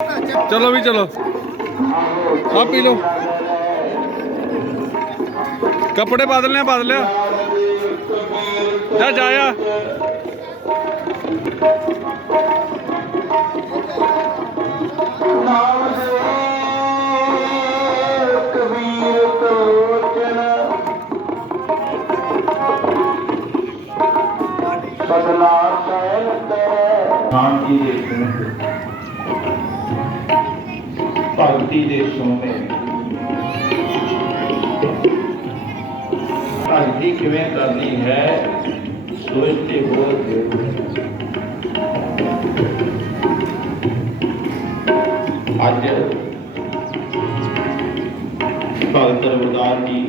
चलो भी चलो। आप पी लो। कपड़े बदलने बदलिया जा जाया बदलाव का खान की देखते हैं। ਬਦਲਾ ਸਹਿਲ ਤੇ ਸ਼ਾਂਤੀ ਦੇ ਸੁਣ ਭਗਤੀ ਦੇ ਸੋਮੇ ਭਗਤੀ ਕਿਵੇਂ ਕਰਨੀ ਹੈ ਸੋਚਦੇ ਹੋ ਜ਼ਰੂਰ ਅੱਜ ਭਗਤ ਰਵਿਦਾਸ ਜੀ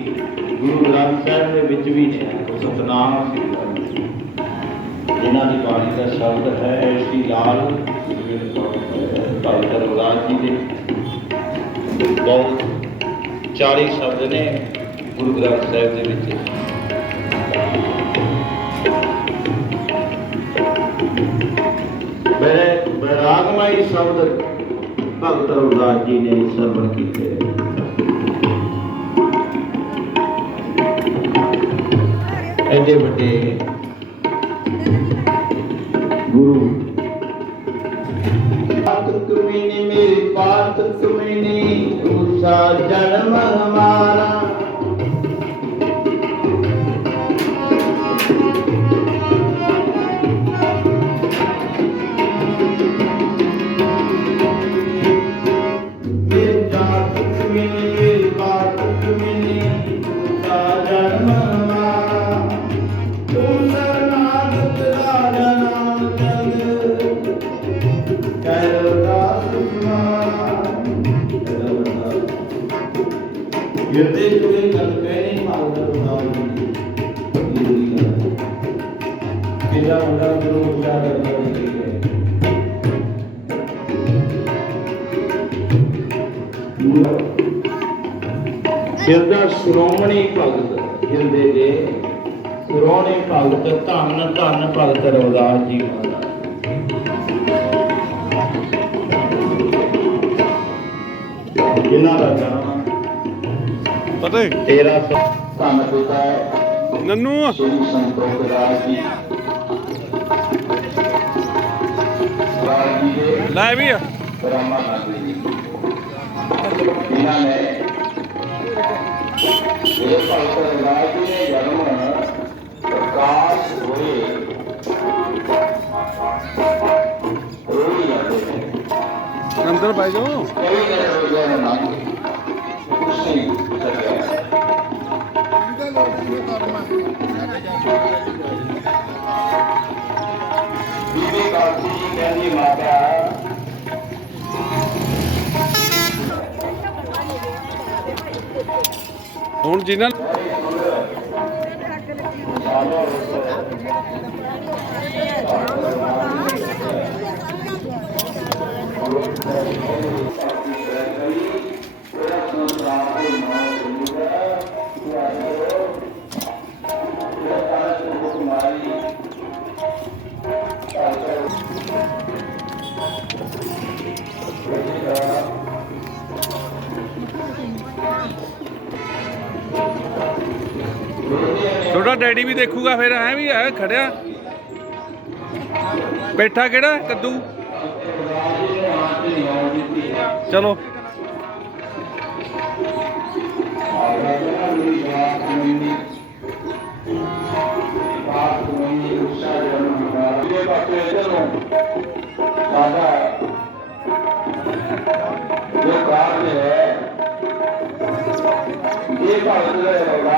ਗੁਰੂ ਗ੍ਰੰਥ ਸਾਹਿਬ ਦੇ ਵਿੱਚ ਵੀ ਨੇ ਸਤਨਾਮ ਸ੍ਰੀ ਵਾਹਿਗੁਰੂ ਜਿਨ੍ਹਾਂ ਦੀ ਬਾਣੀ ਦਾ ਸ਼ਬਦ ਹੈ ਐਸੀ ਲਾਲ ਭਗਤ ਰਵਿਦਾਸ ਜੀ ਦੇ ਬਹੁਤ 40 ਸ਼ਬਦ ਨੇ ਗੁਰੂ ਗ੍ਰੰਥ ਸਾਹਿਬ ਦੇ ਵਿੱਚ ਬੜੇ ਬਰਾਗਮਈ ਸ਼ਬਦ ਭਗਤ ਰਵਿਦਾਸ ਜੀ ਨੇ ਸਰਵਣ ਕੀਤੇ ਐਡੇ ਵੱਡੇ ਗੁਰੂ Musa canım ਯਤੇ ਕੋਈ ਗੱਲ ਕਹਿ ਨਹੀਂ ਮਾਰਦਾ ਬੁਲਾਉਂ ਕਿਹਦਾ ਵੱਡਾ ਗੁਰੂ ਉਚਾਰ ਕਰਦਾ ਨਹੀਂ ਹਿਰਦਾ ਸ਼੍ਰੋਮਣੀ ਭਗਤ ਹਿਰਦੇ ਦੇ ਸ਼੍ਰੋਮਣੀ ਭਗਤ, ਧੰਨ ਧੰਨ ਭਗਤ ਰਵਿਦਾਸ ਜੀ ਮਹਾਰਾਜ। ਜਿਨ੍ਹਾਂ ਦਾ ਜਨਮ ਪਤਾ 1300 ਧੰਨ ਪਿਤਾ ਨੰਨੂ। ਸ੍ਰੀ ਸੰਤੋਖ ਰਾਜ ਜੀ। ਰਾਜ ਜੀ ਦੇ ਲੈ ਵੀ ਜੀ। ਇਹਨਾਂ ਨੇ ਇਹ ਭਗਤ ਰਾਜ ਜੀ ਨੇ ਜਨਮ ਪ੍ਰਕਾਸ਼ ਹੋਏ ਹੋਈ ਜਾਂਦੇ ਨੇ। ਅੰਦਰ ਬਹਿ ਜਾਓ। ਕਈ ਹੋ ਨੇ ਨਾ ਕੁਛ ਨਹੀਂ ਸਕਿਆ ਬੀਬੀ ਕਾਲਸੀ ਜੀ ਕਹਿੰਦੀ ਮਾਤਾ ਹੁਣ ਜਿਨ੍ਹਾਂ ਤੁਹਾਡਾ ਡੈਡੀ ਵੀ ਦੇਖੂਗਾ ਫਿਰ ਐ ਵੀ ਐ ਖੜਿਆ ਬੈਠਾ ਕਿਹੜਾ ਕੱਦੂ ਚਲੋ ਜੋ ਕਾਰਨ ਹੈ ਇਹ ਭਾਰਤ ਦੇ ਰਾਜ ਦੇ ਵਿੱਚ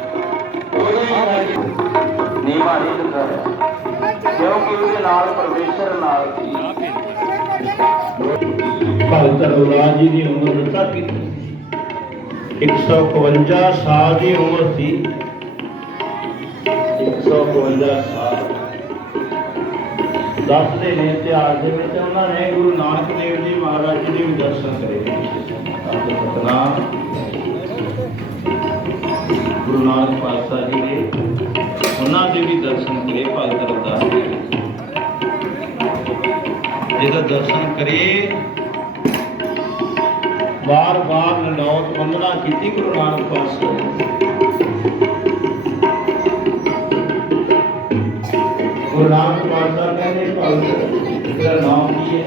ਨੀਵਾ ਨਹੀਂ ਦਿੰਦਾ ਕਿਉਂਕਿ ਉਹਦੇ ਨਾਲ ਪਰਮੇਸ਼ਰ ਨਾਲ ਭਗਤ ਰਵਿਦਾਸ ਜੀ ਦੀ ਉਮਰ ਦੱਸਾਂ ਕਿੰਨੀ 151 ਸਾਲ ਦੀ ਉਮਰ ਸੀ 151 ਸਾਲ ਦੱਸਦੇ ਨੇ ਇਤਿਹਾਸ ਦੇ ਵਿੱਚ ਉਹਨਾਂ ਨੇ ਗੁਰੂ ਨਾਨਕ ਦੇਵ ਜੀ ਮਹਾਰਾਜ ਜੀ ਦੇ ਵੀ ਦਰਸ਼ਨ ਕਰੇ ਸਤਨਾਮ ਗੁਰੂ ਨਾਨਕ ਪਾਤਸ਼ਾਹ ਜੀ ਦੇ, ਉਹਨਾਂ ਦੇ ਵੀ ਦਰਸ਼ਨ ਕਰੇ ਭਗਤ ਰਵਿਦਾਸ ਜੀ ਜਿਹਦਾ ਦਰਸ਼ਨ ਕਰੀਏ ਬਾਰ ਬਾਰ ਨਨੌਤ ਵੰਦਨਾ ਕੀਤੀ ਗੁਰੂ ਨਾਨਕ ਪਾਤਸ਼ਾਹ ਗੁਰੂ ਨਾਨਕ ਪਾਤਸ਼ਾਹ ਕਹਿੰਦੇ, ਭਗਤ, ਤੇਰਾ ਨਾਮ ਕੀ ਹੈ?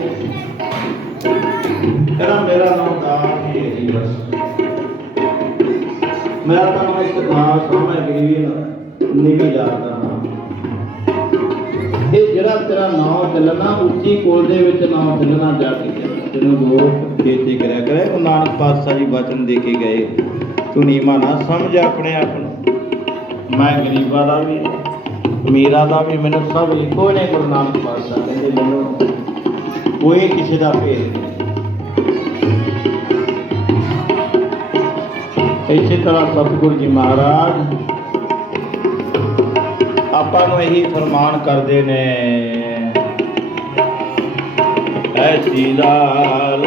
ਕਹਿੰਦਾ ਇੱਕ ਦਾਸ ਹਾਂ ਮੈਂ ਗਰੀਬ ਜਾਂਦਾ ਇਹ ਜਿਹੜਾ ਤੇਰਾ ਨਾਮ ਚੱਲਣਾ, ਉੱਚੀ ਕੋਲ ਦੇ ਵਿੱਚ ਨਾਮ ਚੱਲਣਾ ਜਾ ਕੇ ਚੱਲਣਾ। ਲੋਕ ਬੇਨਤੀ ਕਰਿਆ ਕਰੇ ਉਹ ਨਾਨਕ ਪਾਤਸ਼ਾਹ ਜੀ ਬਚਨ ਦੇ ਕੇ ਗਏ, ਤੂੰ ਨੀਮਾ ਨਾ ਸਮਝ ਆਪਣੇ ਆਪ ਨੂੰ। ਮੈਂ ਗਰੀਬਾਂ ਦਾ ਵੀ, ਅਮੀਰਾਂ ਦਾ ਵੀ, ਮੈਨੂੰ ਸਭ ਇੱਕੋ ਨੇ ਗੁਰੂ ਨਾਨਕ ਪਾਤਸ਼ਾਹ ਕਹਿੰਦੇ ਮੈਨੂੰ ਕੋਈ ਕਿਸੇ ਦਾ ਭੇਦ ਨਹੀਂ। ਇਸੇ ਤਰ੍ਹਾਂ ਸਤਿਗੁਰੂ ਜੀ ਮਹਾਰਾਜ, ਆਪਾਂ ਨੂੰ ਇਹੀ ਫਰਮਾਨ ਕਰਦੇ ਨੇ ਐਸੀ ਲਾਲ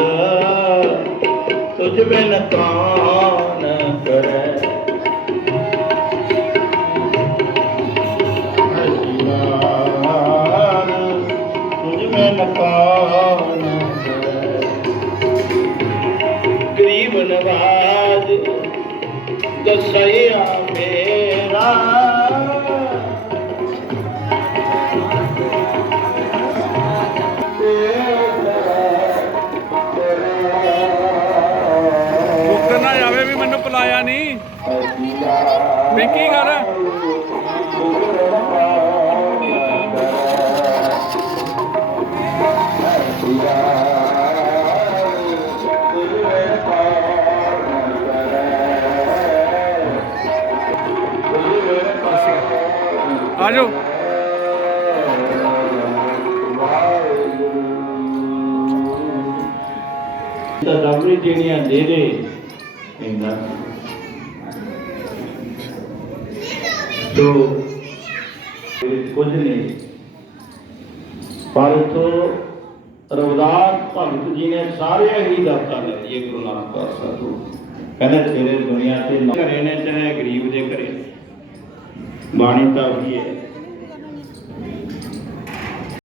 ਤੁਝ ਬਿਨ ਕਾਨ ਕਰੈ। ਐਸੀ ਲਾਲ ਤੁਝ ਬਿਨ ਕਾਨ ఉంటాయి जो డబ్బులు ఇచ్చేయండి అదేదే ఏంటా तो कुछ नहीं। परंतु तो रविदास भगत जी ने सारे ही दाता ले गुरु नानक पातशाह तो कहने तेरे दुनिया से घरे ने चाहे गरीब के घरे। बाणी तो है।